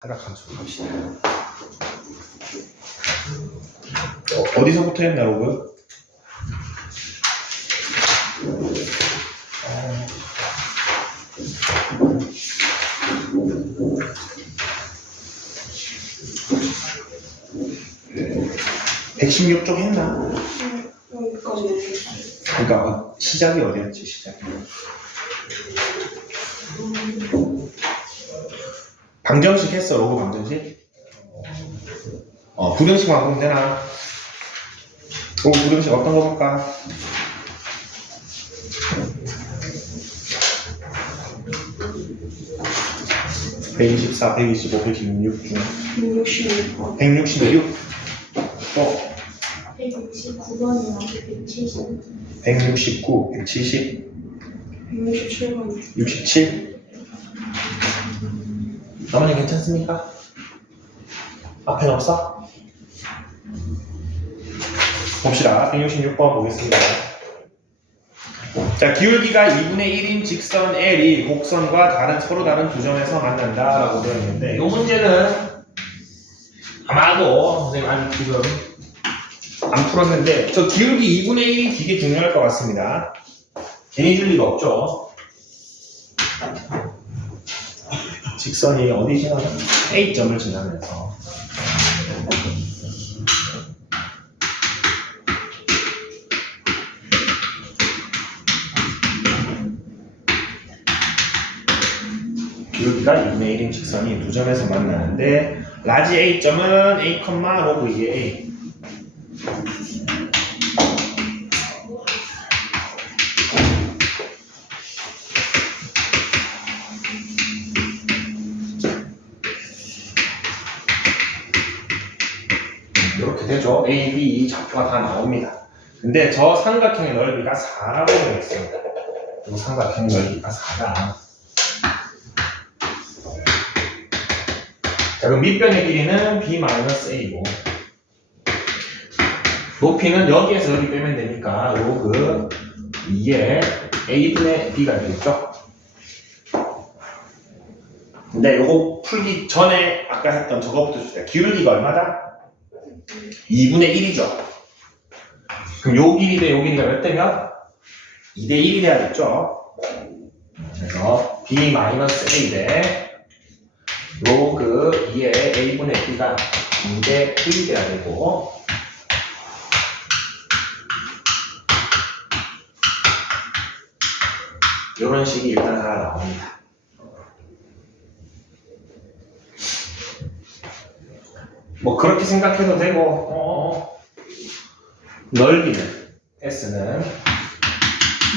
사각함수 갑시다. 어디서부터 했나 로그? 네. 116쪽 했나? 그러니까 시작이 어디였지? 시작이 방정식 했어. 로그 방정식? 부등식만 보면 되나? 로그 부등식 어떤 거 볼까? (124, 125, 126) 중 166번 166 또 169번이랑 170 169, 170, 167번 67 나머지 괜찮습니까? 앞에는 없어? 봅시다. 166번 보겠습니다. 자, 기울기가 2분의 1인 직선 L이 곡선과 서로 다른 두 점에서 만난다 라고 되어 있는데 이 문제는 아마도 선생님 아직 지금 안 풀었는데 저 기울기 2분의 1이 되게 중요할 것 같습니다. 괜히 줄 리가 없죠. 직선이 어디 지나나? A점을 지나면서 기울기가 2분의 1인 직선이 두 점에서 만나는데 라지 A점은 A, 로그 2의 A 이렇게 되죠. A, B 좌표가 다 나옵니다. 근데 저 삼각형의 넓이가 4라고 되어 있습니다. 이 삼각형의 넓이가 4다. 자, 그럼 밑변의 길이는 B-A고 높이는 여기에서 여기 빼면 되니까 로그 2에 A분의 B가 되겠죠? 근데 요거 풀기 전에 아까 했던 저거부터 주세요. 기울기가 얼마다? 2분의 1이죠. 그럼 요 길이 대 요 길이가 몇 대면? 2대 1이 돼야겠죠? 그래서 B-A 대 로그 2의 A분의 B가 2대 1이 돼야 되고 이런 식이 일단 하나 나옵니다. 뭐 그렇게 생각해도 되고 넓이는 S는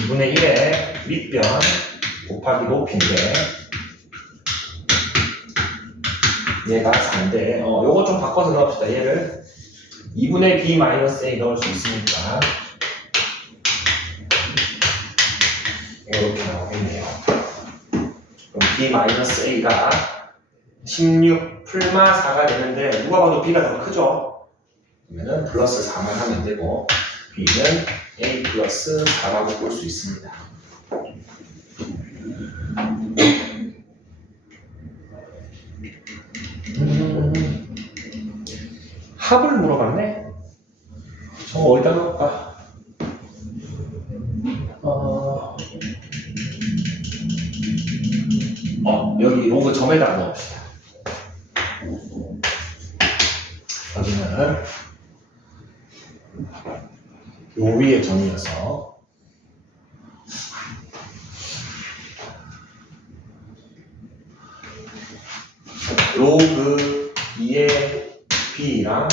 2분의 1의 밑변 곱하기 높이인데 얘가 4인데 요거 좀 바꿔서 넣읍시다. 얘를 2분의 B-A 넣을 수 있으니까 이렇게 나오겠네요. 그럼 B-A가 16 풀마 4가 되는데 누가 봐도 B가 더 크죠? 그러면은 플러스 4만 하면 되고 B는 A 플러스 4라고 볼 수 있습니다. 합을 물어봤네? 저거 어디다 넣을까? 여기 로그 점에다 넣읍시다. 여기는 요 위에 점이어서 로그 2의 B랑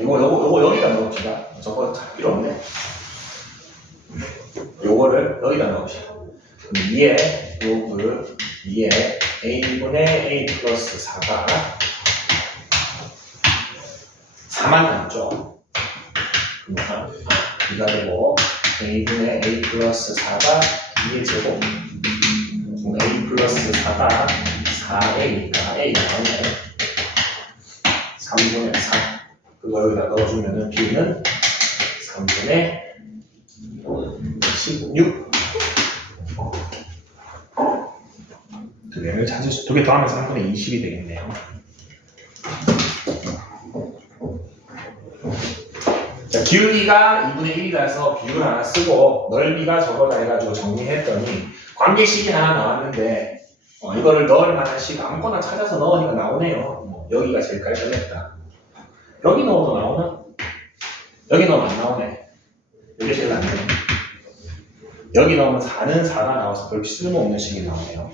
요거 여기다 넣읍시다. 저거 잘 필요 없네. 요거를 여기다 넣읍시다. 그럼 2의 로그 2의 A분의 A 플러스 4가 4만 남죠. 그러면 B가 되고 A분의 A 플러스 4가 2의 제곱 그럼 A 플러스 4가 4A니까 A가 나오네. 3분의 4 그거 여기다 넣어주면은 B는 3분의 16. 두 개를 찾을 수, 두 개 더하면 3분의 20이 되겠네요. 자, 기울기가 2분의 1이다 해서 비율을 하나 쓰고 넓이가 저거다 해가지고 정리했더니 관계식이 하나 나왔는데 이거를 넣을 만한 식 아무거나 찾아서 넣으니까 나오네요. 여기가 제일 깔끔했다. 여기 넣어도 나오나? 여기 넣으면 안 나오네. 여기 제일 안 나오네. 여기 넣으면 4는 4가 나와서 별 쓸모없는 식이 나오네요.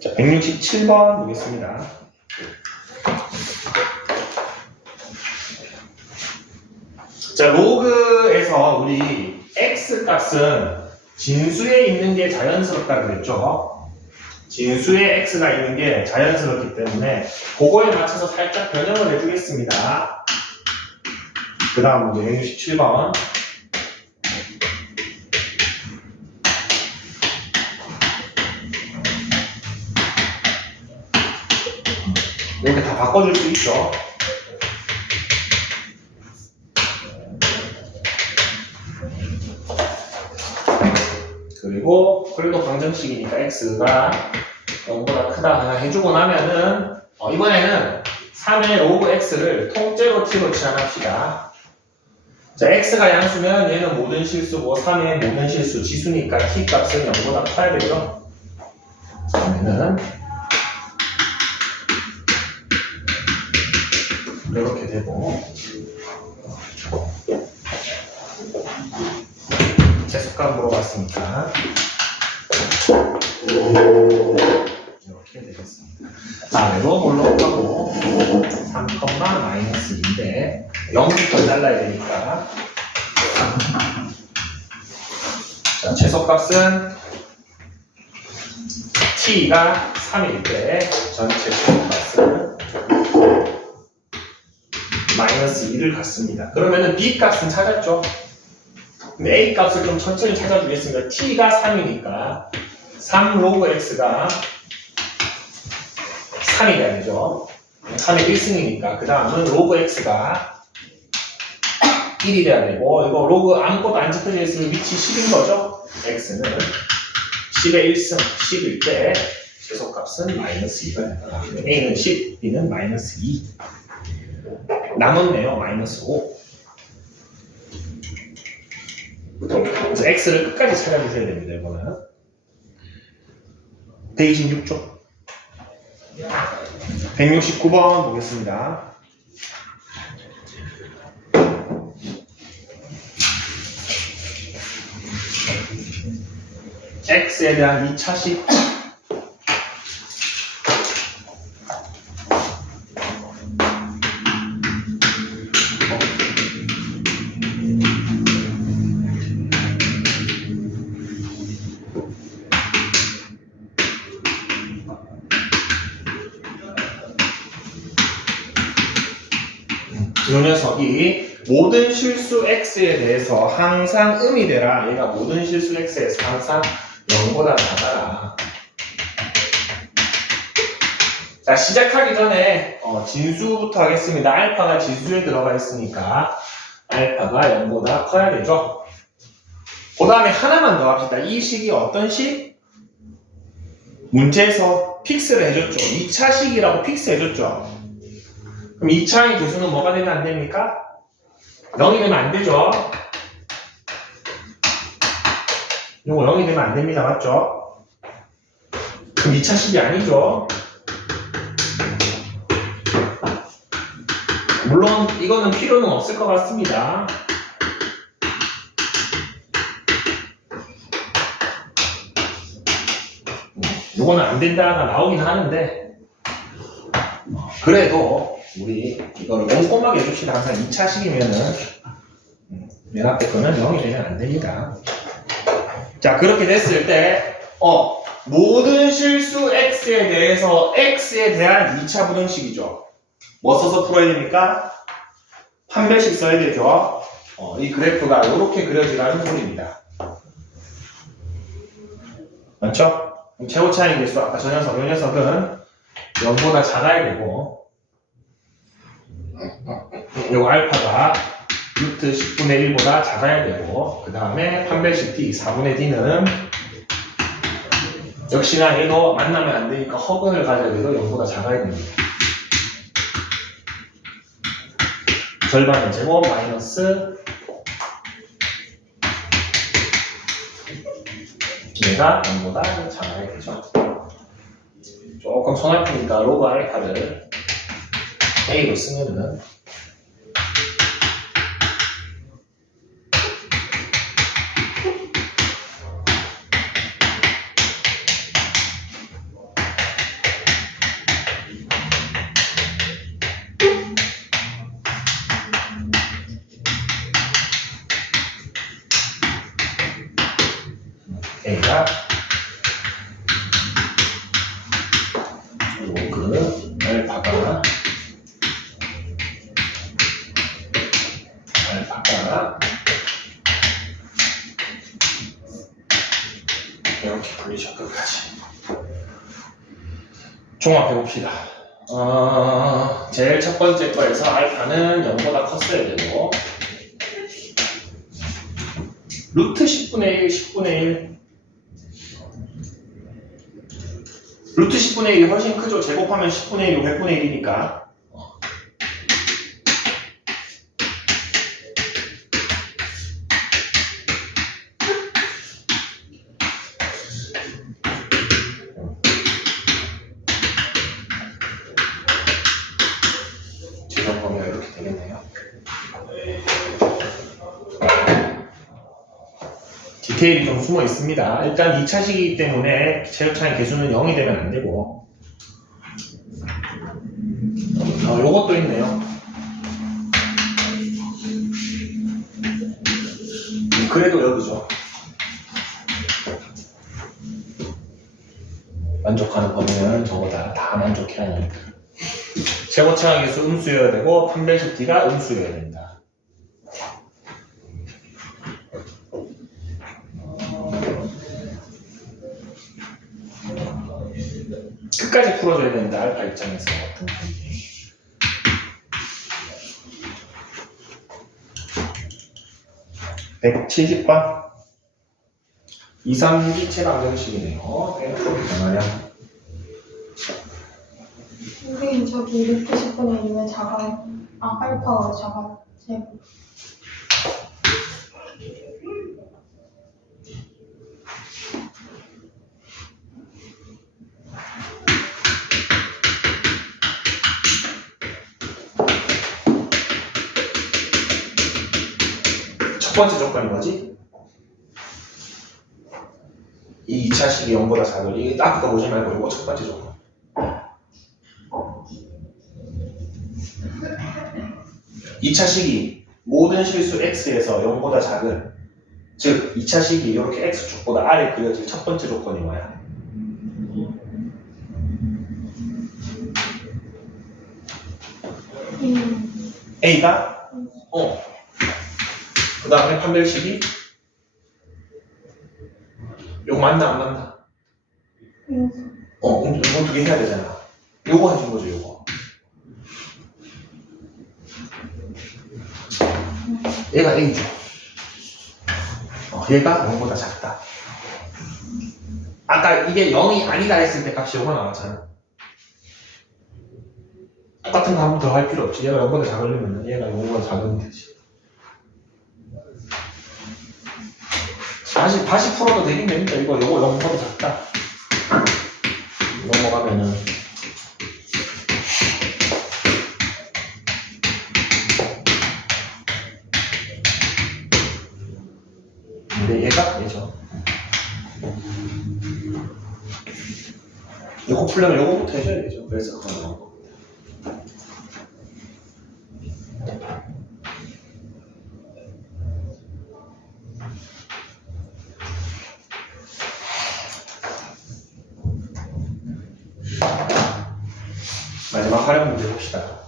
자, 167번 보겠습니다. 자, 로그에서 우리 x 값은 진수에 있는 게 자연스럽다 그랬죠? 진수에 x가 있는 게 자연스럽기 때문에 그거에 맞춰서 살짝 변형을 해주겠습니다. 그 다음 문제 167번. 이렇게 다 바꿔줄 수 있죠. 그리고 그래도 방정식이니까 x가 0보다 크다 하나 해주고 나면은 이번에는 3의 로그 x를 통째로 t로 치환합시다. 자, x가 양수면 얘는 모든 실수고 3의 모든 실수 지수니까 t 값은 0보다 커야 되죠. 그러면은 이렇게 되고 제수값 물어봤으니까 이렇게 되겠습니다. 아래로 물러가고 3, 마이너스 2인데 0부터 잘라야 되니까 자, 최소값은 t가 3일 때 전체 최소값은 마이너스 2를 갖습니다. 그러면은 b 값은 찾았죠? A 값을 좀 천천히 찾아주겠습니다. t가 3이니까 3 로그 x가 3이 돼야 되죠. 3의 1승이니까 그 다음은 로그 x가 1이 돼야 되고 이거 로그 아무것도 안 지켜져 있으면 위치 10인 거죠. x는 10의 1승 10일 때 최소값은 마이너스 2가 된다. a는 10, b는 마이너스 2 남았네요. 마이너스 5. 그래서 x를 끝까지 찾아주셔야 됩니다. 이거는 126쪽 169번 보겠습니다. x에 대한 2차식 이 녀석이 모든 실수 x에 대해서 항상 음이 되라. 얘가 모든 실수 x에서 항상 0보다 작아라. 자, 시작하기 전에 진수부터 하겠습니다. 알파가 진수에 들어가 있으니까 알파가 0보다 커야 되죠. 그 다음에 하나만 더 합시다. 이 식이 어떤 식? 문제에서 픽스를 해줬죠. 2차 식이라고 픽스 해줬죠. 그럼 2차의 개수는 뭐가 되면 안 됩니까? 0이 되면 안 되죠. 이거 0이 되면 안 됩니다. 맞죠? 그럼 2차식이 아니죠. 물론 이거는 필요는 없을 것 같습니다. 이거는 안 된다가 나오긴 하는데 그래도 우리 이거를 꼼꼼하게 해줍시다. 항상 2차식이면은 맨 앞에 거는 0이 되면 안 됩니다. 자, 그렇게 됐을 때 모든 실수 x에 대해서 x에 대한 2차 부등식이죠. 뭐 써서 풀어야 됩니까? 판별식 써야 되죠. 이 그래프가 이렇게 그려지라는 소리입니다. 맞죠? 최고차의 개수 아까 저 녀석, 이 녀석은 0보다 작아야 되고 요거 알파가 루트 10분의 1보다 작아야 되고, 그 다음에 판별식 D 4분의 D는 역시나 얘도 만나면 안 되니까 허근을 가져야 돼도 0보다 작아야 됩니다. 절반의 제곱 마이너스 얘가 0보다 작아야 되죠. 조금 손 아프니까 로그 알파를 A로 쓰면은 A가 로그 알파가 이렇게 풀리죠. 끝까지 종합해봅시다. 제일 첫 번째 거에서 알파는 0보다 컸어야 되고 루트 10분의 1, 10분의 1 루트 10분의 1이 훨씬 크죠. 제곱하면 10분의 1이고 100분의 1이니까 제곱하면 이렇게 되겠네요. 디테일이 좀 숨어 있습니다. 일단 2차식이기 때문에 최저차의 개수는 0이 되면 안 되고 요것도 있네요. 그래도 여기죠. 만족하는 범위는 저보다 다 만족해야 합니다. 최고차의 개수 음수여야 되고 판별식 D가 음수여야 된다. 끝까지 풀어줘야 되는데 알파 입장에서 어떤 건지 170번 2, 3기 체감정식이네요. 그러면 선생님 저기 루트 10분의 1이면 작아요. 알파가 작아요. 제곱. 첫 번째 조건이 뭐지? 이 2차식이 0보다 작으니 딱 그거 보지 말고 이거 첫 번째 조건. 이 차식이 모든 실수 x에서 0보다 작은, 즉 2차식이 이렇게 x축보다 아래 그려질 첫 번째 조건이 뭐야? A가 그 다음에 판별식이 요거 맞나 안 맞나? 요거 두 개 해야 되잖아. 요거 해준 거죠, 요거. 얘가 A죠. 얘가 0보다 작다. 아까 이게 0이 아니다 했을 때 값이 요거 나왔잖아. 똑같은 거 한 번 더 할 필요 없지. 얘가 0보다 작으려면 얘가 0보다 작으면 되지. 다시 풀어도 되긴 됩니다. 이거 요거 0보다 작다. 넘어가면은 근데 얘가 얘죠. 요거 풀려면 요거부터 해줘야 되죠. 그래서 그거 나온 거. 마지막 활용 문제 봅시다.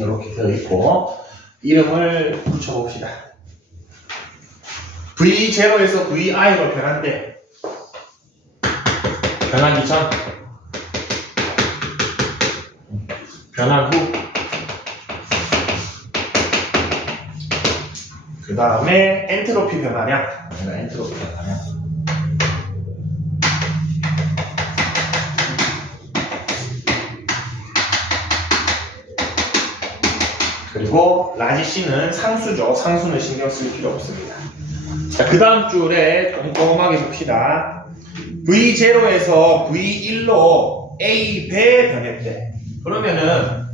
이렇게 되어 있고 이름을 붙여봅시다. V0에서 VI로 변한대. 변하기 전, 변한 후, 그 다음에 엔트로피 변화량. 엔트로피 변화량. 그리고 라지 C는 상수죠. 상수는 신경 쓸 필요 없습니다. 자, 그 다음 줄에 꼼꼼하게 봅시다. V0에서 V1로 A 배 변했대. 그러면은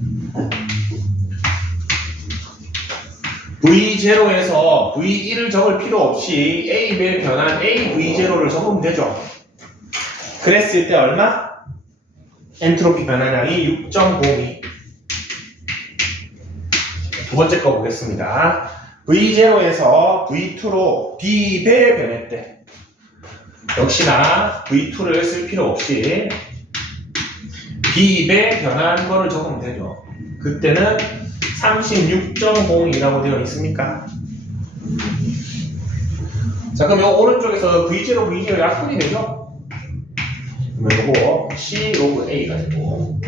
V0에서 V1을 적을 필요 없이 A 배 변한 A V0를 적으면 되죠. 그랬을 때 얼마? 엔트로피 변화량이 6.02. 두 번째 거 보겠습니다. V0에서 V2로 B배 변했대. 역시나 V2를 쓸 필요 없이 B배 변한 거를 적으면 되죠. 그때는 36.02라고 되어 있습니까? 자, 그럼 요 오른쪽에서 V0, V0 약분이 되죠? 그러면 요거 C 로그 A가 되고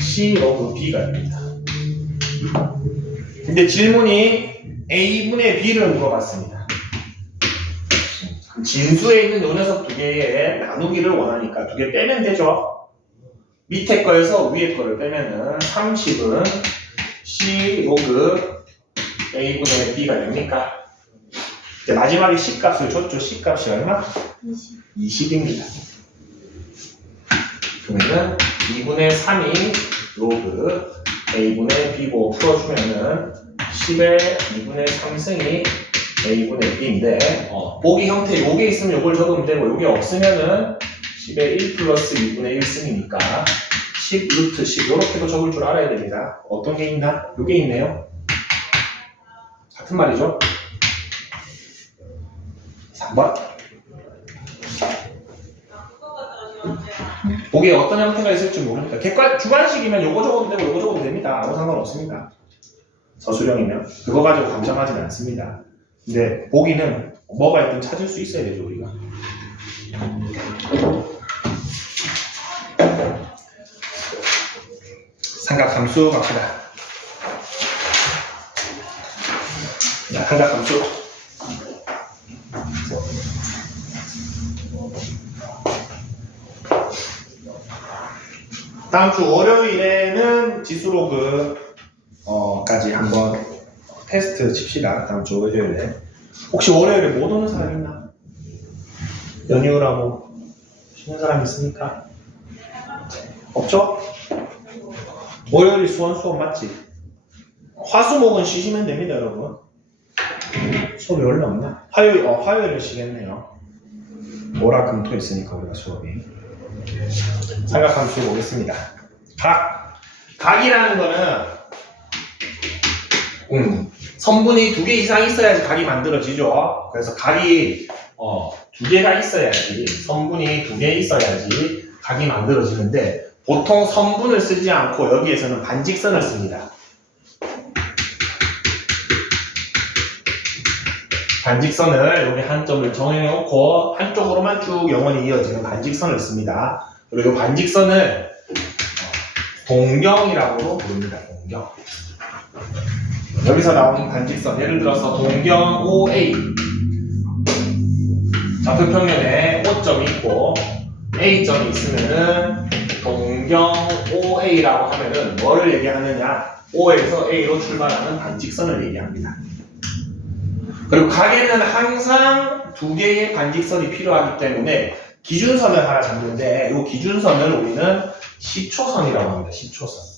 C 로그 B가 됩니다. 근데 질문이 A분의 B를 물어봤습니다. 진수에 있는 요 녀석 두 개의 나누기를 원하니까 두 개 빼면 되죠. 밑에 거에서 위에 거를 빼면은 30은 C 로그 A분의 B가 됩니까? 마지막에 C 값을 줬죠. C 값이 얼마? 20입니다. 그러면은 2분의 3이 로그 A분의 B고 풀어주면은 10의 2분의 3승이 A분의 B인데 보기 형태 요게 있으면 요걸 적으면 되고 요게 없으면은 10의 1 플러스 2분의 1승이니까 10 루트 10 요렇게도 적을 줄 알아야 됩니다. 어떤 게 있나? 요게 있네요. 같은 말이죠. 3번. 보기에 어떤 형태가 있을지 모르니까 주관식이면 요거 적어도 되고 요거 적어도 됩니다. 아무 상관없습니다. 서술형이면 그거 가지고 감정하지는 않습니다. 근데 보기는 뭐가 있든 찾을 수 있어야 되죠 우리가. 삼각함수 갑시다. 자, 삼각함수. 다음 주 월요일에는 지수로그 까지 한번 테스트 칩시다. 다음 주 월요일에. 혹시 월요일에 못 오는 사람 있나? 연휴라고 쉬는 사람 있습니까? 없죠? 월요일 수원 맞지? 화수목은 쉬시면 됩니다, 여러분. 수업이 원래 없나? 화요일에 쉬겠네요. 모라금토 있으니까 우리가 수업이. 삼각함수 보겠습니다. 각이라는 거는 선분이 2개 이상 있어야지 각이 만들어지죠. 그래서 각이 2개가 있어야지, 선분이 2개 있어야지 각이 만들어지는데 보통 선분을 쓰지 않고 여기에서는 반직선을 씁니다. 반직선을 여기 한 점을 정해놓고 한쪽으로만 쭉 영원히 이어지는 반직선을 씁니다. 그리고 반직선을 동경이라고도 부릅니다. 동경. 여기서 나오는 반직선, 예를 들어서 동경 OA, 좌표평면에 O점이 있고 A점이 있으면은 동경 OA라고 하면은 뭐를 얘기하느냐? O에서 A로 출발하는 반직선을 얘기합니다. 그리고 각에는 항상 2개의 반직선이 필요하기 때문에 기준선을 하나 잡는데 이 기준선을 우리는 시초선이라고 합니다. 시초선.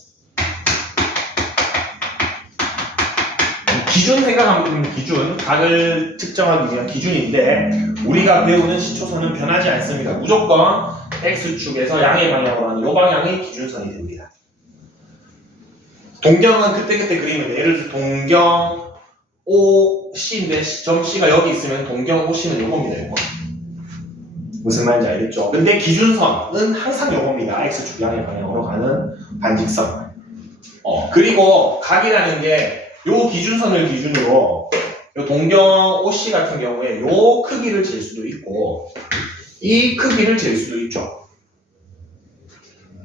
기준 생각하면 기준, 각을 측정하기 위한 기준인데 우리가 배우는 시초선은 변하지 않습니다. 무조건 X축에서 양의 방향으로 하는 이 방향이 기준선이 됩니다. 동경은 그때그때 그리면 예를 들어 동경 OC인데 점 C가 여기 있으면 동경 OC는 요겁니다. 요거. 무슨 말인지 알겠죠? 근데 기준선은 항상 요겁니다. X축 양의 방향으로 가는 반직선. 그리고 각이라는 게 요 기준선을 기준으로 요 동경 OC 같은 경우에 요 크기를 잴 수도 있고 이 크기를 잴 수도 있죠.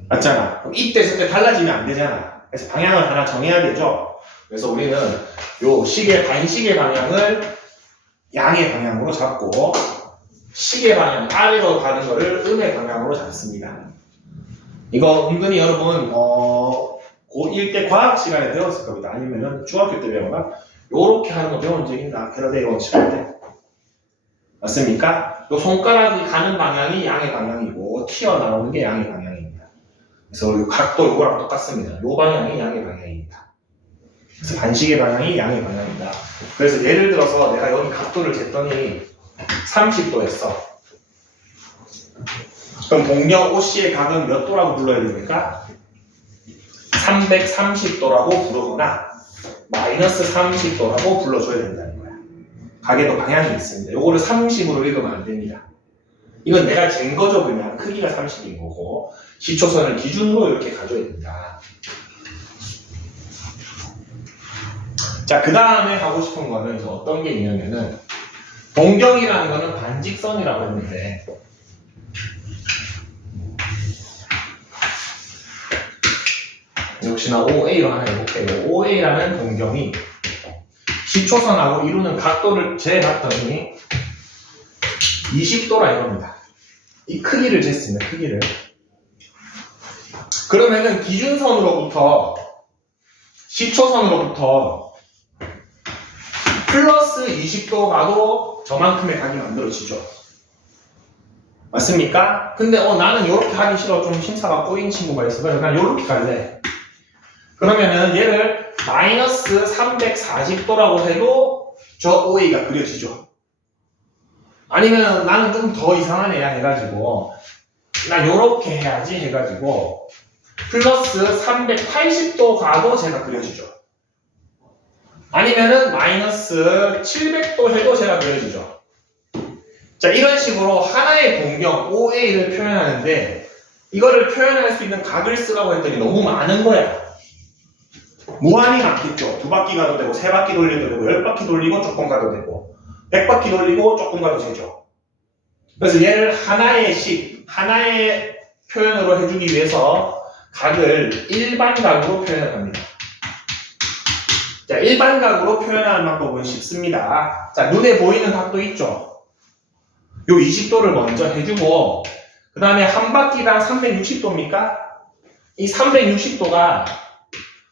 맞잖아. 그럼 이때 저때 달라지면 안 되잖아. 그래서 방향을 하나 정해야 되죠. 그래서 우리는 요 시계 반시계 방향을 양의 방향으로 잡고 시계 방향 아래로 가는 거를 음의 방향으로 잡습니다. 이거 은근히 여러분 고1 때 과학 시간에 배웠을 겁니다. 아니면은 중학교 때 배웠나? 요렇게 하는 거 배운 적 있나? 패러데이 원칙 할 때. 맞습니까? 요 손가락이 가는 방향이 양의 방향이고 튀어나오는 게 양의 방향입니다. 그래서 요 각도 요거랑 똑같습니다. 요 방향이 양의 방향입니다. 그래서 반시계 방향이 양의 방향이다. 그래서 예를 들어서 내가 여기 각도를 쟀더니 30도 했어. 그럼 동경 OC의 각은 몇 도라고 불러야 됩니까? 330도라고 부르거나 마이너스 30도라고 불러줘야 된다는 거야. 각에도 방향이 있습니다. 요거를 30으로 읽으면 안 됩니다. 이건 내가 잰 거죠. 그냥 크기가 30인 거고 시초선을 기준으로 이렇게 가져야 된다. 자, 그 다음에 하고 싶은 거는 이제 어떤 게 있냐면은 동경이라는 거는 반직선이라고 했는데 역시나 OA로 하나 해볼게요. OA라는 동경이 시초선하고 이루는 각도를 재봤더니 20도라 이겁니다. 이 크기를 쟀습니다. 크기를. 그러면은 기준선으로부터 시초선으로부터 플러스 20도 가도 저만큼의 각이 만들어지죠. 맞습니까? 근데 나는 이렇게 하기 싫어. 좀 심사가 꼬인 친구가 있어. 그래서 난 이렇게 갈래. 그러면은 얘를 마이너스 340도라고 해도 저 OA가 그려지죠. 아니면 나는 좀 더 이상한 애야 해가지고 나 요렇게 해야지 해가지고 플러스 380도 가도 제가 그려지죠. 아니면은 마이너스 700도 해도 제가 그려지죠. 자, 이런 식으로 하나의 동경 OA를 표현하는데 이거를 표현할 수 있는 각을 쓰라고 했더니 너무 많은 거야. 무한히 많겠죠. 2바퀴 가도 되고 3바퀴 돌려도 되고 10바퀴 돌리고 조금 가도 되고 100바퀴 돌리고 조금 가도 되죠. 그래서 얘를 하나의 표현으로 해주기 위해서 각을 일반각으로 표현합니다. 자, 일반각으로 표현하는 방법은 쉽습니다. 자, 눈에 보이는 각도 있죠? 요 20도를 먼저 해주고 그 다음에 한 바퀴당 360도입니까? 이 360도가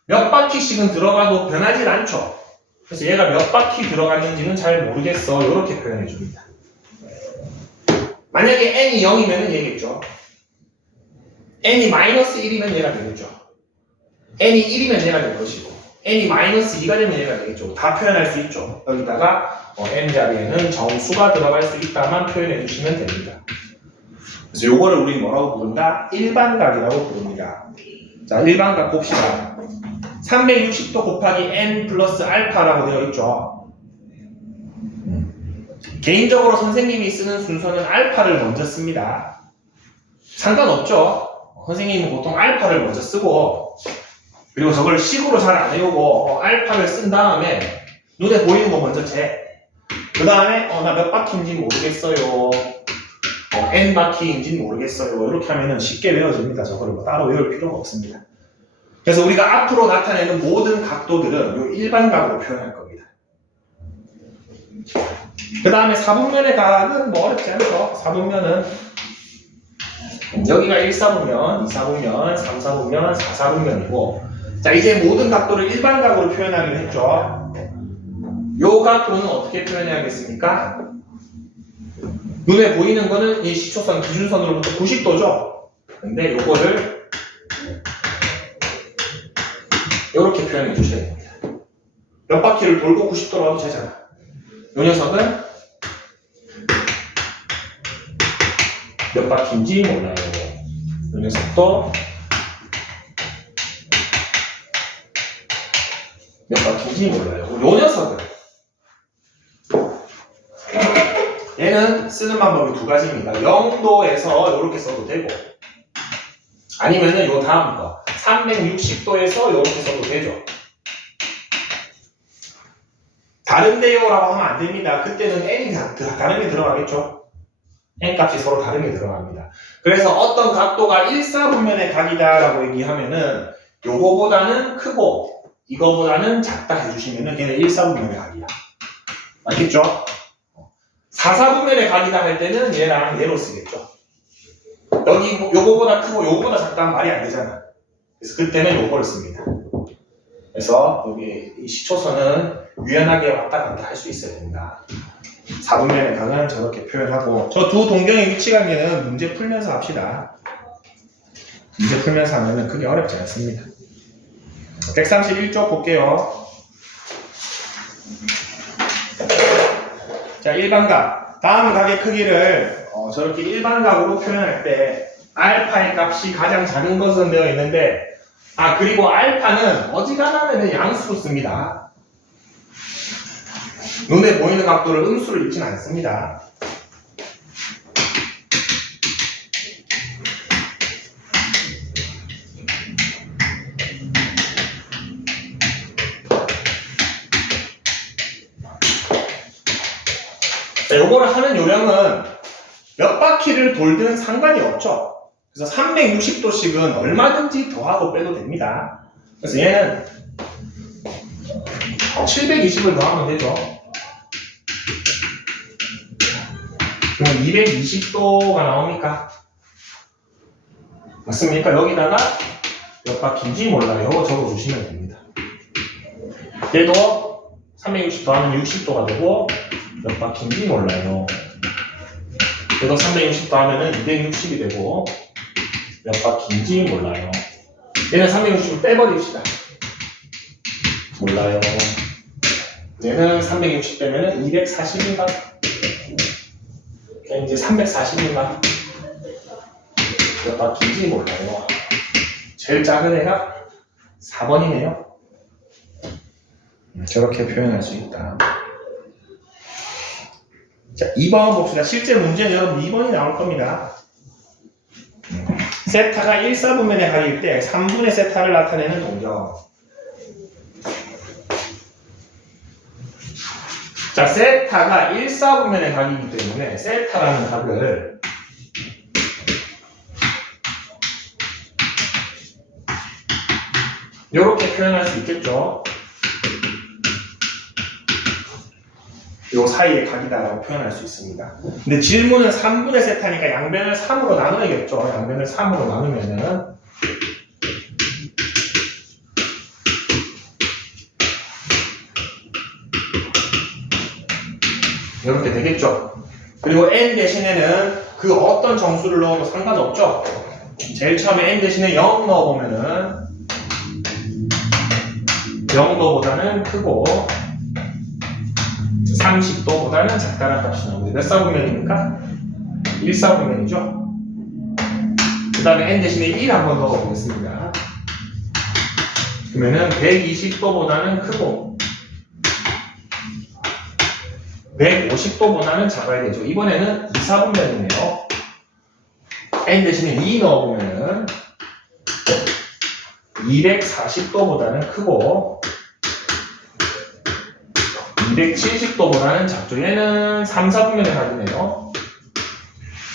몇 바퀴씩은 들어가도 변하질 않죠. 그래서 얘가 몇 바퀴 들어갔는지는 잘 모르겠어. 이렇게 표현해 줍니다. 만약에 n이 0이면 얘겠죠. n이 마이너스 1이면 얘가 되겠죠. n이 1이면 얘가 될 것이고 n이 마이너스 2가 되면 얘가 되겠죠. 다 표현할 수 있죠. 여기다가 n 자리에는 정수가 들어갈 수 있다만 표현해 주시면 됩니다. 그래서 요거를 우리 뭐라고 부른다? 일반각이라고 부릅니다. 자, 일반각 봅시다. 360도 곱하기 n 플러스 알파라고 되어 있죠. 개인적으로 선생님이 쓰는 순서는 알파를 먼저 씁니다. 상관없죠. 선생님은 보통 알파를 먼저 쓰고 그리고 저걸 식으로 잘 안 외우고 알파를 쓴 다음에 눈에 보이는 거 먼저 재. 그 다음에 나 몇 바퀴인지 모르겠어요. n 바퀴인지 모르겠어요. 이렇게 하면은 쉽게 외워집니다. 저거를 뭐 따로 외울 필요가 없습니다. 그래서 우리가 앞으로 나타내는 모든 각도들은 요 일반각으로 표현할 겁니다. 그 다음에 사분면의 각은 뭐 어렵지 않죠. 사분면은 여기가 1사분면, 2사분면, 3사분면, 4사분면이고 자, 이제 모든 각도를 일반각으로 표현하기로 했죠. 요 각도는 어떻게 표현해야겠습니까? 눈에 보이는 거는 이 시초선 기준선으로부터 90도죠. 근데 요거를 이렇게 표현해 주셔야 됩니다. 몇 바퀴를 돌고 90도로 하도 되잖아. 요 녀석은 몇 바퀴인지 몰라요. 요 녀석도 몇 바퀴인지 몰라요. 요 녀석은 얘는 쓰는 방법이 두 가지입니다. 0도에서 이렇게 써도 되고 아니면은 요 다음 거 360도에서 이렇게 써도 되죠. 다른데요 라고 하면 안 됩니다. 그때는 n이 다른 게 들어가겠죠. n 값이 서로 다른 게 들어갑니다. 그래서 어떤 각도가 1사분면의 각이다 라고 얘기하면은 요거보다는 크고 이거보다는 작다 해주시면은 걔는 1사분면의 각이야. 맞겠죠? 4사분면의 각이다 할 때는 얘랑 얘로 쓰겠죠. 여기 요거보다 크고 요거보다 작다면 말이 안 되잖아. 그래서 그때는 요거를 씁니다. 그래서 여기 이 시초선은 유연하게 왔다 갔다 할 수 있어야 된다. 4분면의 각은 저렇게 표현하고 저 두 동경의 위치 관계는 문제 풀면서 합시다. 문제 풀면서 하면은 크게 어렵지 않습니다. 131쪽 볼게요. 자, 일반각. 다음 각의 크기를 저렇게 일반각으로 표현할 때 알파의 값이 가장 작은 것은 되어 있는데 그리고 알파는 어지간하면 양수로 씁니다. 눈에 보이는 각도를 음수로 읽지는 않습니다. 자, 요거를 하는 요령은 몇 바퀴를 돌든 상관이 없죠. 그래서 360도씩은 얼마든지 더하고 빼도 됩니다. 그래서 얘는 720을 더하면 되죠. 그러면 220도가 나옵니까? 맞습니까? 여기다가 몇 바퀴인지 몰라요. 적어주시면 됩니다. 얘도 360 더하면 60도가 되고 몇 바퀴인지 몰라요. 얘도 360 더하면 260이 되고 몇 바퀴인지 몰라요. 얘는 360을 빼버립시다. 몰라요. 얘는 360 빼면 240인가? 이제 340인가? 몇 바퀴인지 몰라요. 제일 작은 애가 4번이네요. 저렇게 표현할 수 있다. 자, 2번 봅시다. 실제 문제는 여러분 2번이 나올 겁니다. 세타가 1사분면의 각일 때 3분의 세타를 나타내는 동경. 자, 세타가 1사분면의 각이기 때문에 세타라는 각을 이렇게 표현할 수 있겠죠. 요 사이의 각이다라고 표현할 수 있습니다. 근데 질문은 3분의 세타니까 양변을 3으로 나눠야겠죠. 양변을 3으로 나누면은 이렇게 되겠죠. 그리고 n 대신에는 그 어떤 정수를 넣어도 상관없죠. 제일 처음에 n 대신에 0 넣어보면은 0도보다는 크고 30도보다는 작다는 값이 나오는데 몇 사분면입니까? 1사분면이죠. 그 다음에 n 대신에 1 한번 넣어보겠습니다. 그러면은 120도보다는 크고 150도보다는 작아야 되죠. 이번에는 2사분면이네요. n 대신에 2 넣어보면은 240도보다는 크고 270도보다는 작죠. 얘는 3, 4분면의 각이네요.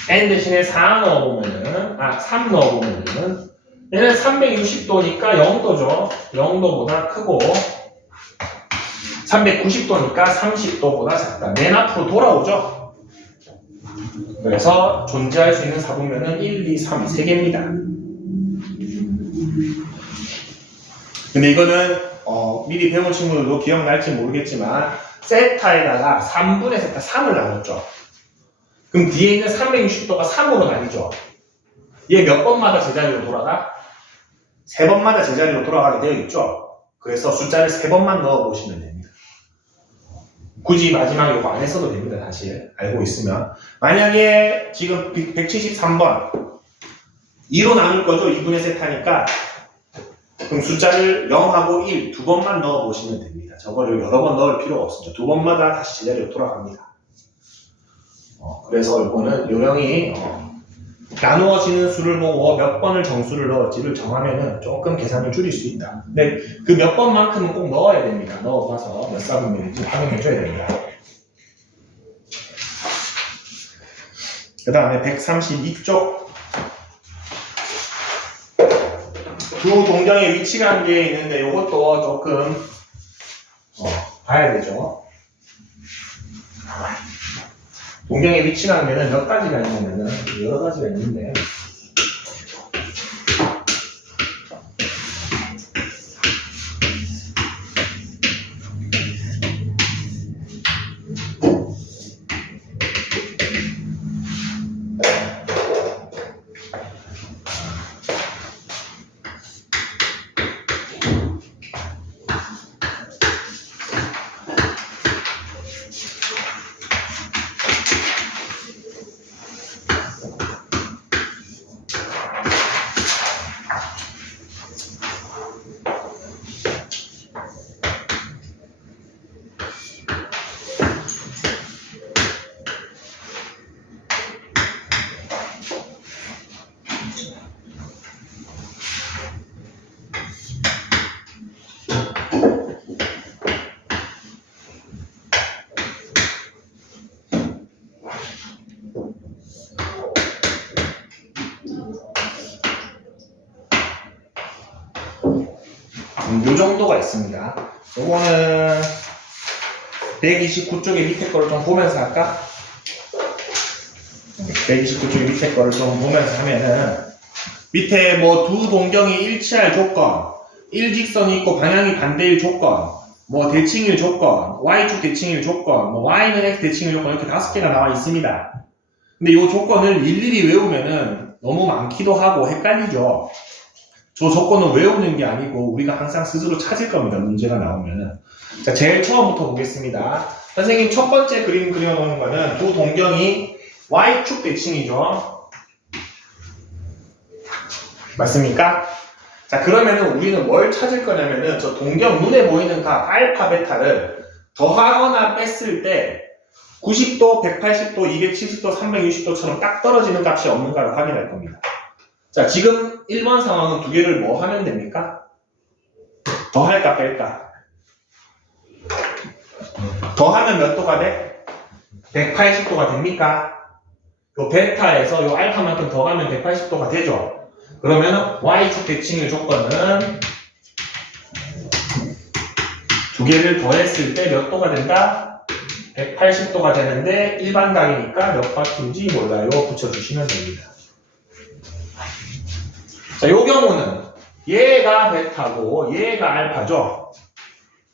n 대신에 4 넣어보면은 3 넣어보면은 얘는 360도니까 0도죠. 0도보다 크고 390도니까 30도보다 작다. 맨 앞으로 돌아오죠. 그래서 존재할 수 있는 사분면은 1, 2, 3, 3개입니다. 근데 이거는 미리 배운 친구들도 기억날지 모르겠지만 세타에다가 3분의 세타 3을 나눴죠. 그럼 뒤에 있는 360도가 3으로 나뉘죠. 얘 몇 번마다 제자리로 돌아가? 3번마다 제자리로 돌아가게 되어 있죠. 그래서 숫자를 3번만 넣어보시면 됩니다. 굳이 마지막에 이거 안 했어도 됩니다. 사실 알고 있으면. 만약에 지금 173번 2로 나눌 거죠. 2분의 세타니까 그럼 숫자를 0하고 1 두 번만 넣어보시면 됩니다. 저거를 여러 번 넣을 필요가 없습니다. 두 번마다 다시 제자리로 돌아갑니다. 그래서 이거는 요령이 나누어지는 수를 보고 몇 번을 정수를 넣을지를 정하면은 조금 계산을 줄일 수 있다. 근데 그 몇 번만큼은 꼭 넣어야 됩니다. 넣어봐서 몇 사분면인지 확인해줘야 됩니다. 그 다음에 132쪽 두 동경의 위치 관계에 있는데 이것도 조금 봐야 되죠. 동경의 위치 관계는 몇 가지가 있냐면은 여러 가지가 있는데 요 정도가 있습니다. 요거는 129쪽의 밑에 거를 좀 보면서 할까? 129쪽의 밑에 거를 좀 보면서 하면은 밑에 뭐 두 동경이 일치할 조건, 일직선이 있고 방향이 반대일 조건, 뭐 대칭일 조건, y축 대칭일 조건, 뭐 y는 x 대칭일 조건 이렇게 5개가 나와 있습니다. 근데 이 조건을 일일이 외우면은 너무 많기도 하고 헷갈리죠. 저 조건은 외우는 게 아니고 우리가 항상 스스로 찾을 겁니다. 문제가 나오면은. 자, 제일 처음부터 보겠습니다. 선생님 첫 번째 그림 그려놓은 거는 두 동경이 y축 대칭이죠. 맞습니까? 자, 그러면은 우리는 뭘 찾을 거냐면은 저 동경 눈에 보이는 각 알파, 베타를 더하거나 뺐을 때 90도, 180도, 270도, 360도처럼 딱 떨어지는 값이 없는가를 확인할 겁니다. 자, 지금 1번 상황은 두 개를 뭐 하면 됩니까? 더할까 뺄까? 더하면 몇 도가 돼? 180도가 됩니까? 요 베타에서 요 알파만큼 더하면 180도가 되죠? 그러면 y축 대칭의 조건은 두 개를 더했을 때 몇 도가 된다? 180도가 되는데 일반각이니까 몇 바퀴인지 몰라요. 붙여주시면 됩니다. 자, 요 경우는 얘가 베타고 얘가 알파죠.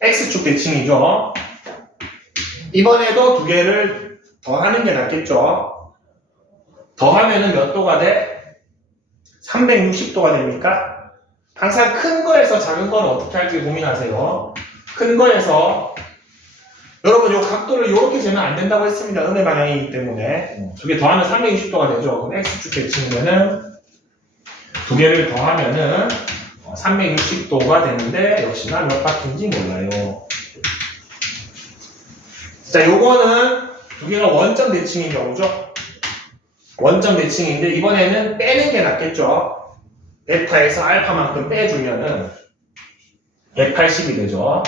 x축 대칭이죠. 이번에도 두 개를 더하는 게 낫겠죠. 더하면은 몇 도가 돼? 360도가 됩니까? 항상 큰 거에서 작은 거는 어떻게 할지 고민하세요. 큰 거에서 여러분 요 각도를 이렇게 재면 안 된다고 했습니다. 음의 방향이기 때문에 두 개 더하면 360도가 되죠. 그럼 x축 대칭이면은 두 개를 더하면은 360도가 되는데 역시나 몇 바퀴인지 몰라요. 자, 요거는 두 개가 원점 대칭인 경우죠. 원점 대칭인데 이번에는 빼는 게 낫겠죠. 베타에서 알파만큼 빼주면은 180이 되죠.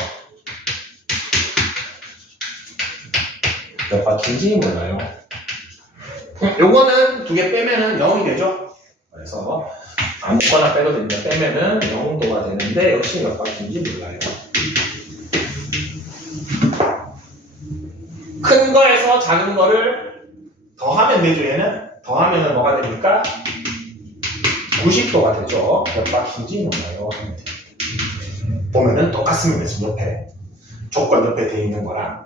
몇 바퀴인지 몰라요. 요거는 두 개 빼면은 0이 되죠. 그래서 아무거나 빼도 됩니다. 빼면은 0도가 되는데 역시 몇 바퀴인지 몰라요. 큰 거에서 작은 거를 더하면 되죠. 얘는 더하면은 뭐가 됩니까? 90도가 되죠. 몇 바퀴인지 몰라요. 보면은 똑같습니다. 지금 옆에 조건 옆에 돼 있는 거랑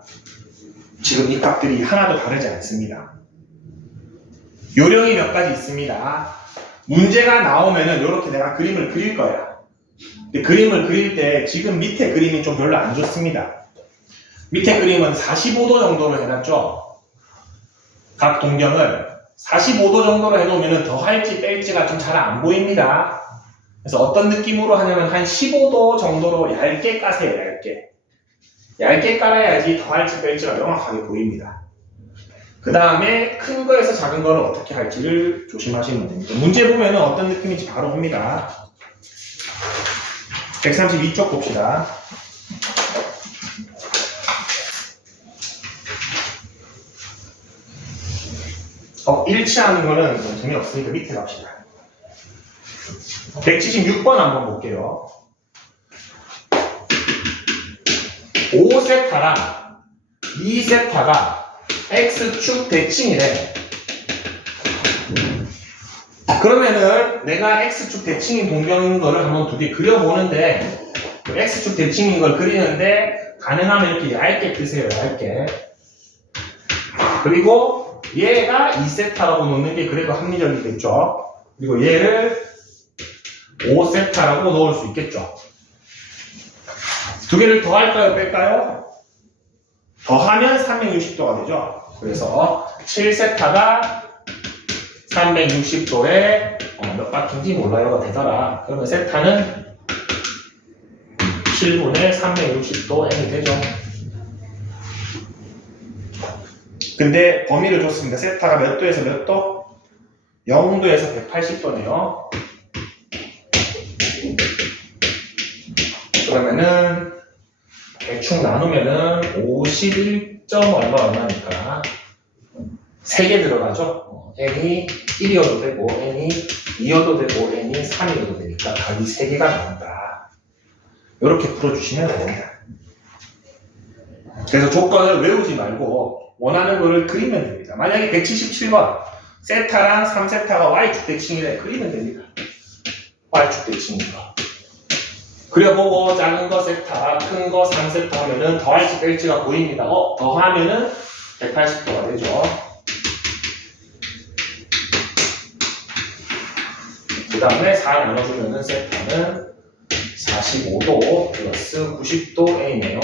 지금 이 값들이 하나도 다르지 않습니다. 요령이 몇 가지 있습니다. 문제가 나오면은 이렇게 내가 그림을 그릴 거야. 근데 그림을 그릴 때 지금 밑에 그림이 좀 별로 안 좋습니다. 밑에 그림은 45도 정도로 해놨죠. 각 동경을 45도 정도로 해놓으면 더할지 뺄지가 좀 잘 안 보입니다. 그래서 어떤 느낌으로 하냐면 한 15도 정도로 얇게 까세요. 얇게 깔아야지 더할지 뺄지가 명확하게 보입니다. 그 다음에 큰 거에서 작은 거를 어떻게 할지를 조심하시면 됩니다. 문제 보면 어떤 느낌인지 바로 봅니다. 132쪽 봅시다. 일치하는 거는 좀 재미없으니까 밑에 갑시다. 176번 한번 볼게요. 5세타랑 2세타가 X축 대칭이래. 그러면은 내가 X축 대칭인 동경인 거를 한번 두 개 그려보는데, 그 X축 대칭인 걸 그리는데 가능하면 이렇게 얇게 뜨세요. 얇게. 그리고 얘가 2세타라고 놓는 게 그래도 합리적이겠죠. 그리고 얘를 5세타라고 넣을 수 있겠죠. 두 개를 더할까요? 뺄까요? 더하면 360도가 되죠. 그래서 7세타가 360도에 몇 바퀴인지 몰라요가 되더라. 그러면 세타는 7분의 360도 n이 되죠. 근데 범위를 줬습니다. 세타가 몇 도에서 몇 도? 0도에서 180도네요. 그러면은 대충 나누면은 51. 얼마니까 3개 들어가죠. n이 1이어도 되고 n이 2여도 되고 n이 3이어도 되니까 답이 3개가 나온다. 이렇게 풀어주시면 됩니다. 그래서 조건을 외우지 말고 원하는 거를 그리면 됩니다. 만약에 177번 세타랑 3세타가 y축 대칭이래 그리면 됩니다. y축 대칭이니까 그려보고 작은 거 세타, 큰 거 3세타 하면은 더할지 뺄지가 보입니다. 더하면은 180도가 되죠. 그 다음에 4 나눠주면은 세타는 45도 플러스 90도 A네요.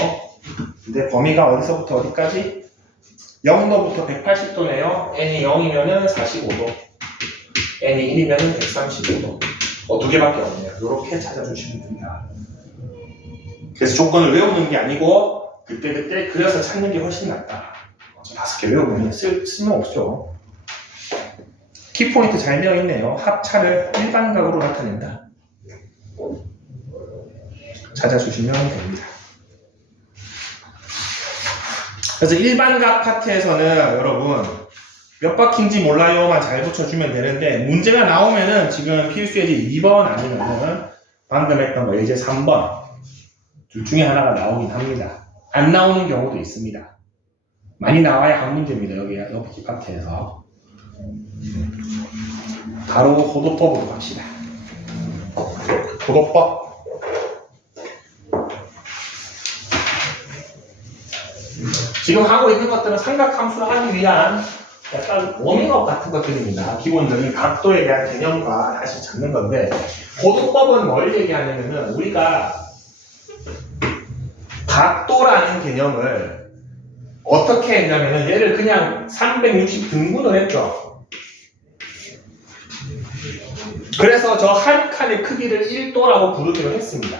근데 범위가 어디서부터 어디까지? 0도부터 180도네요. N이 0이면은 45도, N이 1이면은 135도. 두 개밖에 없네요. 이렇게 찾아주시면 됩니다. 그래서 조건을 외우는 게 아니고 그때그때 그려서 찾는 게 훨씬 낫다. 5개 외우면 쓸모없죠. 키포인트 잘 되어 있네요. 합차를 일반각으로 나타낸다. 찾아주시면 됩니다. 그래서 일반각 파트에서는 여러분 몇 바퀴인지 몰라요만 잘 붙여주면 되는데 문제가 나오면은 지금 필수예제 2번 아니면은 방금 했던 거 예제 3번 둘 중에 하나가 나오긴 합니다. 안 나오는 경우도 있습니다. 많이 나와야 한 문제입니다. 여기 파트에서 바로 호도법으로 갑시다. 호도법. 지금 하고 있는 것들은 삼각함수를 하기 위한 약간 워밍업 같은 것들입니다. 기본적인 각도에 대한 개념과 다시 잡는 건데 호도법은 뭘 얘기하냐면은 우리가 각도라는 개념을 어떻게 했냐면은 얘를 그냥 360 등분을 했죠. 그래서 저 한 칸의 크기를 1도라고 부르기로 했습니다.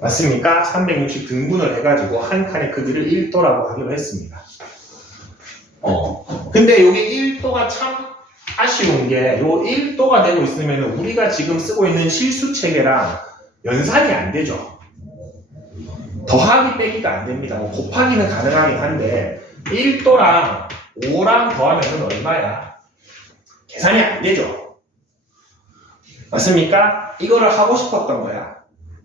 맞습니까? 360 등분을 해가지고 한 칸의 크기를 1도라고 하기로 했습니다. 근데 여기 1도가 참 아쉬운 게 요 1도가 되고 있으면 우리가 지금 쓰고 있는 실수 체계랑 연산이 안 되죠. 더하기 빼기가 안 됩니다. 곱하기는 가능하긴 한데 1도랑 5랑 더하면 얼마야? 계산이 안 되죠. 맞습니까? 이거를 하고 싶었던 거야.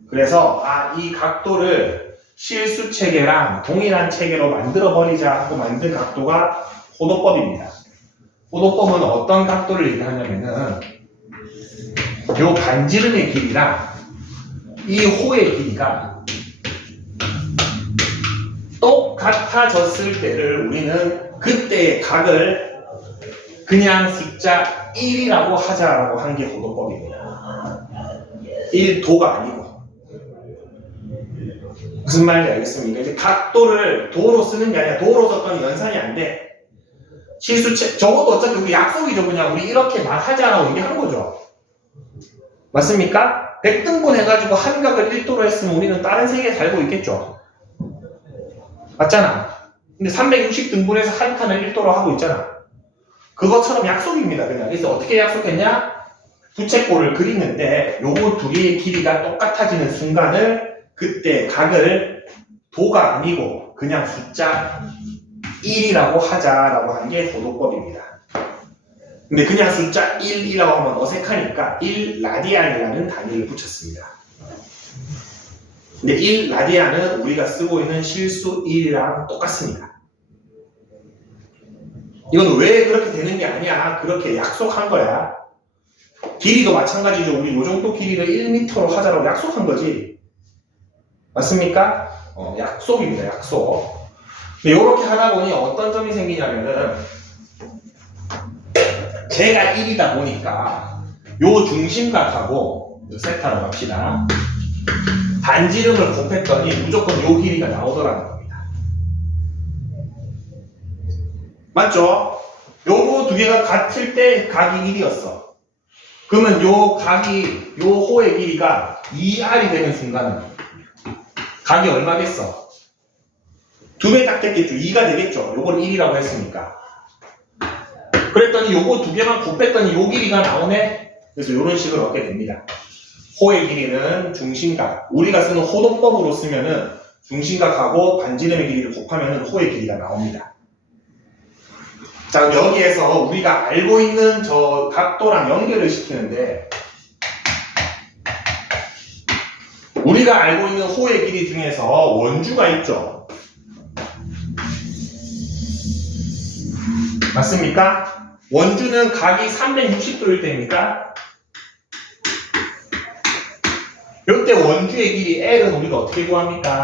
그래서 이 각도를 실수 체계랑 동일한 체계로 만들어 버리자 하고 만든 각도가 호도법입니다. 호도법은 어떤 각도를 얘기하냐면은 요 반지름의 길이랑 이 호의 길이가 똑같아졌을 때를 우리는 그때의 각을 그냥 숫자 1이라고 하자라고 한 게 호도법입니다. 1도가 아니고. 무슨 말인지 알겠습니까? 이제 각도를 도로 쓰는 게 아니라 도로 썼더니 연산이 안 돼. 실수체, 적어도 어차피 우리 약속이죠. 그냥 우리 이렇게 말하자라고 얘기한 거죠. 맞습니까? 100등분 해가지고 한각을 1도로 했으면 우리는 다른 세계에 살고 있겠죠. 맞잖아. 근데 360 등분해서 한 칸을 1도로 하고 있잖아. 그것처럼 약속입니다. 그냥. 그래서 어떻게 약속했냐? 부채꼴을 그리는데 요거 두 개의 길이가 똑같아지는 순간을 그때 각을 도가 아니고 그냥 숫자 1이라고 하자라고 한 게 호도법입니다. 근데 그냥 숫자 1이라고 하면 어색하니까 1라디안이라는 단위를 붙였습니다. 근데 1라디안은 우리가 쓰고 있는 실수 1이랑 똑같습니다. 이건 왜 그렇게 되는 게 아니야. 그렇게 약속한 거야. 길이도 마찬가지죠. 우리 요 정도 길이를 1m로 하자라고 약속한 거지. 맞습니까? 약속입니다. 약속. 근데 이렇게 하다 보니 어떤 점이 생기냐면은 제가 1이다 보니까 요 중심각하고 세타로 갑시다. 반지름을 곱했더니 무조건 요 길이가 나오더라는 겁니다. 맞죠? 요거 두 개가 같을 때 각이 1이었어. 그러면 요 각이, 요 호의 길이가 2r이 되는 순간은 각이 얼마겠어? 2배 딱 됐겠죠. 2가 되겠죠. 요걸 1이라고 했으니까. 그랬더니 요거 두 개만 곱했더니 요 길이가 나오네? 그래서 요런 식으로 얻게 됩니다. 호의 길이는 중심각. 우리가 쓰는 호도법으로 쓰면은 중심각하고 반지름의 길이를 곱하면은 호의 길이가 나옵니다. 자, 그럼 여기에서 우리가 알고 있는 저 각도랑 연결을 시키는데 우리가 알고 있는 호의 길이 중에서 원주가 있죠. 맞습니까? 원주는 각이 360도일 때입니까? 이때 원주의 길이 L은 우리가 어떻게 구합니까?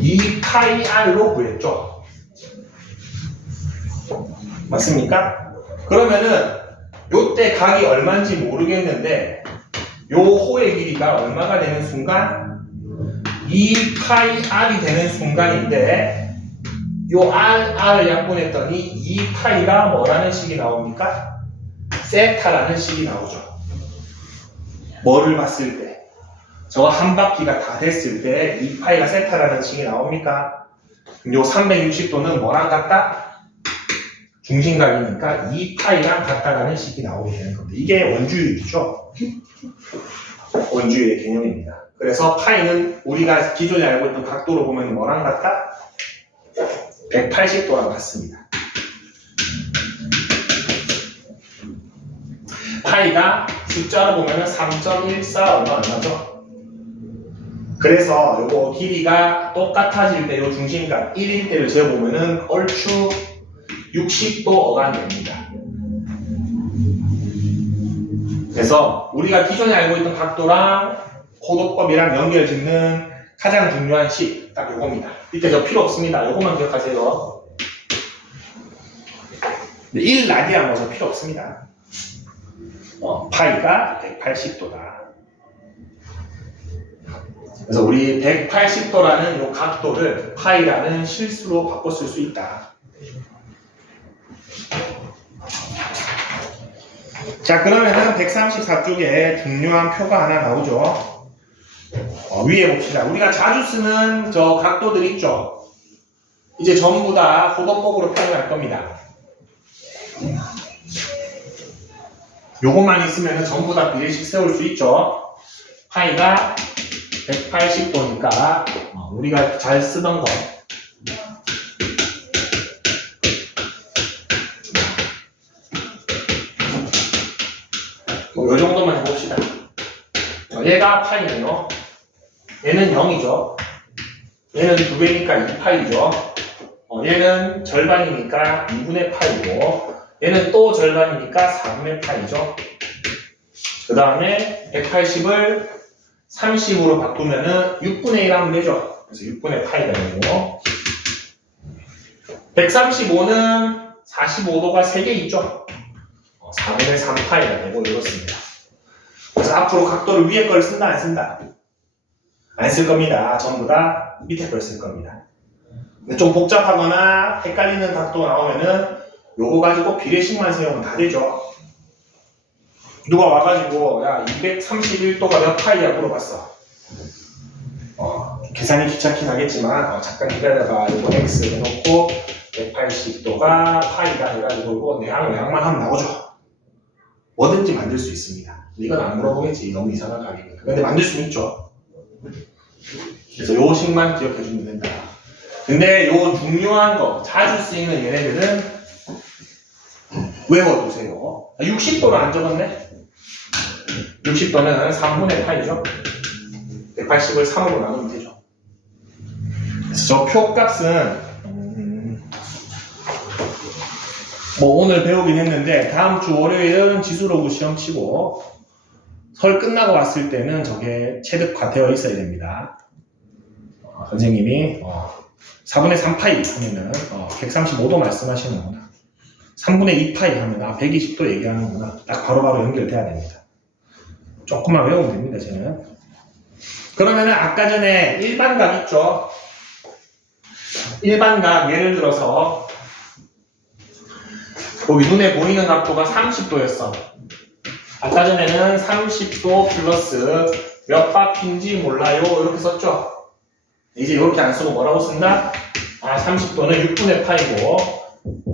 2πr로 구했죠. 맞습니까? 그러면은 요때 각이 얼마인지 모르겠는데 요 호의 길이가 얼마가 되는 순간 2πr이 되는 순간인데 요 r을 약분했더니 2π가 뭐라는 식이 나옵니까? 세타라는 식이 나오죠. 뭐를 봤을 때? 저거 한 바퀴가 다 됐을 때 2π가 세타라는 식이 나옵니까? 요 360도는 뭐랑 같다? 중심각이니까 2π랑 같다라는 식이 나오게 되는 겁니다. 이게 원주율이죠. 원주율의 개념입니다. 그래서 파이는 우리가 기존에 알고 있던 각도로 보면 뭐랑 같다? 180도랑 같습니다. 파이가 숫자로 보면 3.14 얼마죠? 그래서 요거 길이가 똑같아질 때 요 중심각 1일 때를 재보면은 얼추 60도 어간됩니다. 그래서 우리가 기존에 알고 있던 각도랑 호도법이랑 연결 짓는 가장 중요한 식 딱 요겁니다. 이때 저 필요 없습니다. 요것만 기억하세요. 1라디안 뭐저 필요 없습니다. 파이가 180도다. 그래서 우리 180도라는 요 각도를 파이라는 실수로 바꿔 쓸 수 있다. 자, 그러면은 134쪽에 중요한 표가 하나 나오죠. 위에 봅시다. 우리가 자주 쓰는 저 각도들 있죠. 이제 전부 다 호도법으로 표현할 겁니다. 요것만 있으면 전부 다 비례식 세울 수 있죠. 파이가 180도니까 우리가 잘 쓰던 거 요 정도만 해봅시다. 얘가 파이네요. 얘는 0이죠. 얘는 2배니까 2파이죠. 얘는 절반이니까 2분의 파이고 얘는 또 절반이니까 4분의 파이죠. 그 다음에 180을 30으로 바꾸면은 6분의 1 하면 되죠. 그래서 6분의 파이가 되고 135는 45도가 3개 있죠. 4분의 3파이가 되고 이렇습니다. 그래서 앞으로 각도를 위에 걸 쓴다 안 쓴다? 안 쓸 겁니다. 전부 다 밑에 걸 쓸 겁니다. 근데 좀 복잡하거나 헷갈리는 각도 나오면은 요거 가지고 비례식만 세우면 다 되죠. 누가 와가지고 야 231도가 몇 파이야 물어봤어. 계산이 귀찮긴 하겠지만 잠깐 기다려봐. 이거 x 해놓고 180도가 파이다 해가지고 이거 외양만 하면 나오죠. 뭐든지 만들 수 있습니다. 이건 안 물어보겠지. 너무 이상한 가격이니까. 근데 만들 수는 있죠. 그래서 요 식만 기억해주면 된다. 근데 요 중요한 거, 자주 쓰이는 얘네들은 외워두세요. 60도를 안 적었네? 60도는 3분의 파이죠. 180을 3으로 나누면 되죠. 그래서 저 표값은 뭐 오늘 배우긴 했는데 다음 주 월요일은 지수로그 시험 치고 설 끝나고 왔을 때는 저게 체득화되어 있어야 됩니다. 선생님이 4분의 3파이 하면은 135도 말씀하시는구나. 3분의 2파이 하면 120도 얘기하는구나. 딱 바로바로 연결돼야 됩니다. 조금만 외우면 됩니다. 쟤는. 그러면은 아까 전에 일반각 있죠? 일반각 예를 들어서 거기 눈에 보이는 각도가 30도였어. 아까 전에는 30도 플러스 몇 바퀴인지 몰라요. 이렇게 썼죠? 이제 이렇게 안 쓰고 뭐라고 쓴다? 30도는 6분의 파이고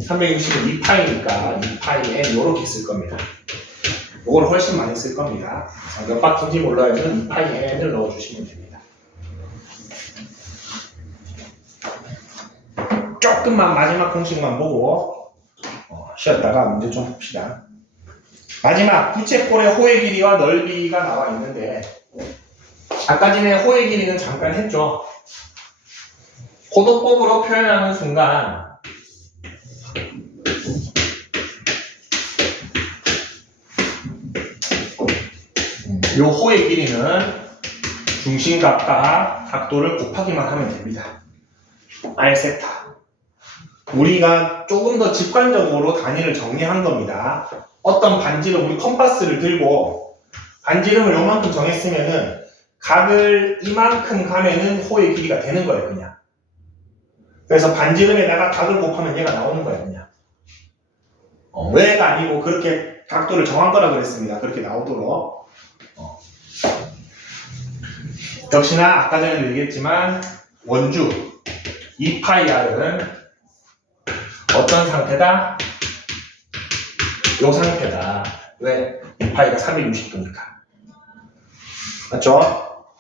360은 2파이니까 2파이 n 이렇게 쓸 겁니다. 이걸 훨씬 많이 쓸 겁니다. 몇 바퀴인지 몰라요는 2파이 n을 넣어주시면 됩니다. 조금만 마지막 공식만 보고 쉬었다가 문제 좀 봅시다. 마지막 부채꼴의 호의 길이와 넓이가 나와 있는데 아까 전에 호의 길이는 잠깐 했죠. 호도법으로 표현하는 순간 이 호의 길이는 중심각과 각도를 곱하기만 하면 됩니다. R세타. 우리가 조금 더 직관적으로 단위를 정리한 겁니다. 어떤 반지름, 우리 컴파스를 들고 반지름을 요만큼 정했으면은 각을 이만큼 가면은 호의 길이가 되는 거예요, 그냥. 그래서 반지름에다가 각을 곱하면 얘가 나오는 거예요, 그냥. 왜가 아니고 그렇게 각도를 정한 거라 그랬습니다. 그렇게 나오도록. 역시나 아까 전에도 얘기했지만 원주 2파이r은 어떤 상태다? 요 상태다. 왜? 2파이가 360도니까. 맞죠?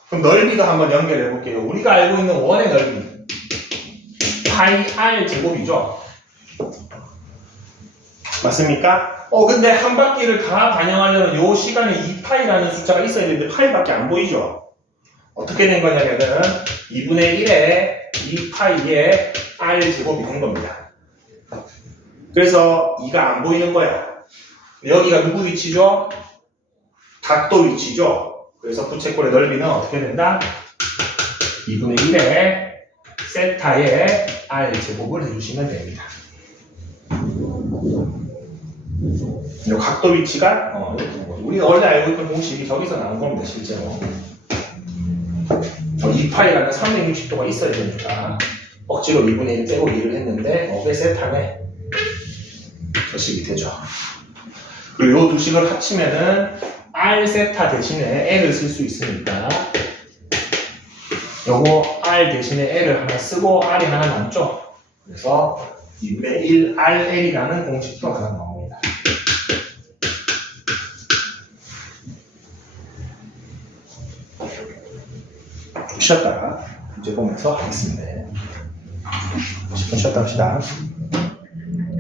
그럼 넓이도 한번 연결해 볼게요. 우리가 알고 있는 원의 넓이 파이 r 제곱이죠? 맞습니까? 근데 한 바퀴를 다 반영하려면 요 시간에 2파이라는 숫자가 있어야 되는데 파이밖에 안 보이죠? 어떻게 된 거냐면은 2분의 1에 2파이의 r 제곱이 된 겁니다. 그래서 2가 안 보이는 거야. 여기가 누구 위치죠? 각도 위치죠? 그래서 부채꼴의 넓이는 어떻게 된다? 2분의 1에 세타의 r 제곱을 해주시면 됩니다. 이 각도 위치가 우리가 원래 알고 있던 공식이 저기서 나온 겁니다. 실제로 2파이라는 360도가 있어야 되니까 억지로 2분의 1 빼고 2를 했는데 왜 세타네? 저 식이 되죠. 그리고 이 두 식을 합치면은 r 세타 대신에 l을 쓸 수 있으니까 요거 r 대신에 l을 하나 쓰고 r이 하나 남죠. 그래서 2분의 1 rl이라는 공식도 하나 나옵니다. 좀 쉬었다가 문제 보면서 하겠습니다. 10분 쉬었다 합시다.